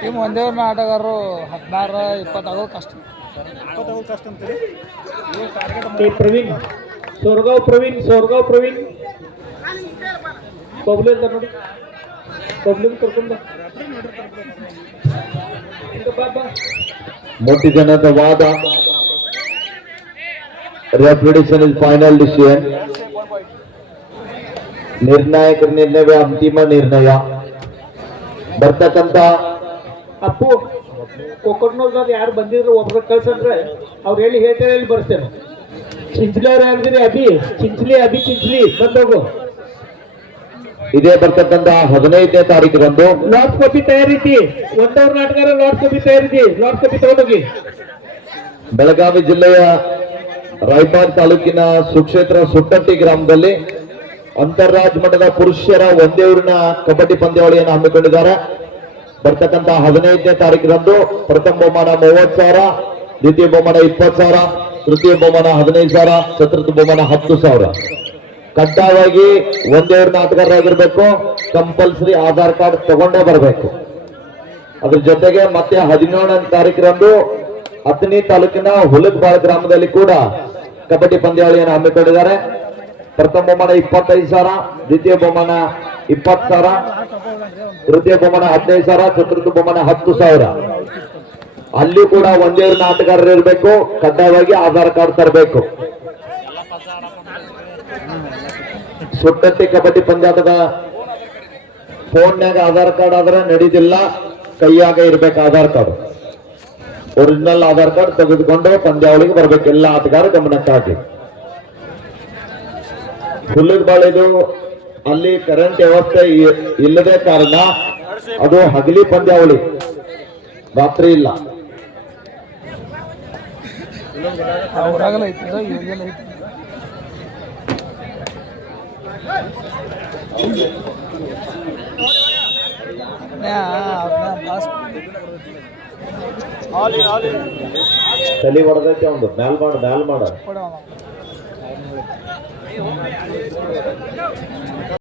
Team ಒಂದೇ ಊರಿನ ಆಟಗಾರರು 16-20 ಕಷ್ಟ. 20 ಕಷ್ಟ ಅಂತೀರಿ. ಪ್ರವೀಣ್ ಸೋರ್ಗಾವ್ ಪ್ರವೀಣ್ ಪಬ್ಲು ಅಂತ ನೋಡಿ, ಪಬ್ಲು ಕರ್ಕೊಂಡ मोटी जनता वाद रेफ्रिजरेशन इज फाइनल डिसीजन ನಿರ್ಣಾಯಕ ನಿರ್ಣಯವೇ ಅಂತಿಮ ನಿರ್ಣಯ. ಬರ್ತಕ್ಕಂತ ಅಪ್ಪು ಕೊಕ್ಕಟ್ನೂರ್ದಾಗ ಯಾರು ಬಂದಿದ್ರು ಒಬ್ರು ಕಳ್ಸಂದ್ರೆ ಅವ್ರು ಎಲ್ಲಿ ಹೇಳ್ತಾರೆ ಎಲ್ಲಿ ಬರ್ಸ್ತೇನೆ. ಚಿಂಚ್ಲವ್ರು ಹೇಳಿದ್ರೆ ಚಿಂಚ್ಲಿ ಬಂದೋಗು. ಇದೇ ಬರ್ತಕ್ಕಂತ 15ನೇ ತಾರೀಕಿರಂದು ಲಾರ್ಡ್ಸ್ ಕಾಪಿ ತಯಾರಿಸಿ, ಒಂದವ್ರ ನಾಟಕ ಲಾರ್ಡ್ಸ್ ಕಾಪಿ ತಯಾರಿಸಿ, ಲಾರ್ಡ್ಸ್ ಕಾಪಿ ತಗೊಂಡೋಗಿ. ಬೆಳಗಾವಿ ಜಿಲ್ಲೆಯ ರಾಯಬಾಗ್ ತಾಲೂಕಿನ ಸುಕ್ಷೇತ್ರ ಸುಟ್ಟಟ್ಟಿ ಗ್ರಾಮದಲ್ಲಿ ಅಂತಾರಾಜ್ಯ ಮಟ್ಟದ ಪುರುಷರ ಒಂದೇ ಊರಿನ ಕಬಡ್ಡಿ ಪಂದ್ಯಾವಳಿಯನ್ನು ಹಮ್ಮಿಕೊಂಡಿದ್ದಾರೆ. ಬರ್ತಕ್ಕಂತ 15ನೇ ತಾರೀಕಿರಂದು ಪ್ರಥಮ ಬಹುಮಾನ 30,000, ದ್ವಿತೀಯ ಬಹುಮಾನ 20,000, ತೃತೀಯ ಬಹುಮಾನ 15,000, ಚತುರ್ಥ ಬಹುಮಾನ 10,000. ಕಡ್ಡಾಯವಾಗಿ ಒಂದೇ ಊರಿನ ಆಟಗಾರರಾಗಿರ್ಬೇಕು. ಕಂಪಲ್ಸರಿ ಆಧಾರ್ ಕಾರ್ಡ್ ತಗೊಂಡೇ ಬರಬೇಕು. ಅದ್ರ ಜೊತೆಗೆ ಮತ್ತೆ 17ನೇ ತಾರೀಕಿರಂದು ಅಥಣಿ ತಾಲೂಕಿನ ಹುಲಗಬಾಳ್ ಗ್ರಾಮದಲ್ಲಿ ಕೂಡ ಕಬಡ್ಡಿ ಪಂದ್ಯಾವಳಿಯನ್ನು ಹಮ್ಮಿಕೊಂಡಿದ್ದಾರೆ. ಪ್ರಥಮ ಬಹುಮಾನ 25,000, ದ್ವಿತೀಯ ಬಹುಮಾನ 20,000, ತೃತೀಯ ಬಹುಮಾನ 15,000, ಚತುರ್ಥ ಬಹುಮಾನ 10,000. ಅಲ್ಲಿ ಕೂಡ ಒಂದೇ ಊರಿನ ಆಟಗಾರರು ಇರಬೇಕು. ಕಡ್ಡಾಯವಾಗಿ ಆಧಾರ್ ಕಾರ್ಡ್ ತರಬೇಕು. ಸುಟ್ಟಟ್ಟಿ ಕಬಡ್ಡಿ ಪಂದ್ಯಾಟದ ಫೋನ್ಯಾಗ ಆಧಾರ್ ಕಾರ್ಡ್ ಆದ್ರೆ ನಡೀದಿಲ್ಲ, ಕೈಯಾಗ ಇರ್ಬೇಕು Aadhaar card. Original Aadhaar card ತೆಗೆದುಕೊಂಡು ಪಂದ್ಯಾವಳಿಗೆ ಬರ್ಬೇಕು. ಎಲ್ಲ ಆಟಗಾರ ಗಮನಕ್ಕಾಗಿ. ಹುಲ್ಲುಗಬಾಳಿದು ಅಲ್ಲಿ ಕರೆಂಟ್ ವ್ಯವಸ್ಥೆ ಇಲ್ಲದೆ ಕಾರಣ ಅದು ಹಗಲಿ ಪಂದ್ಯಾವಳಿ, ರಾತ್ರಿ ಇಲ್ಲ. ತಲೆ ಹೊಡೆದೈತೆ ಒಂದು ಮ್ಯಾಲ್ ಮಾಡ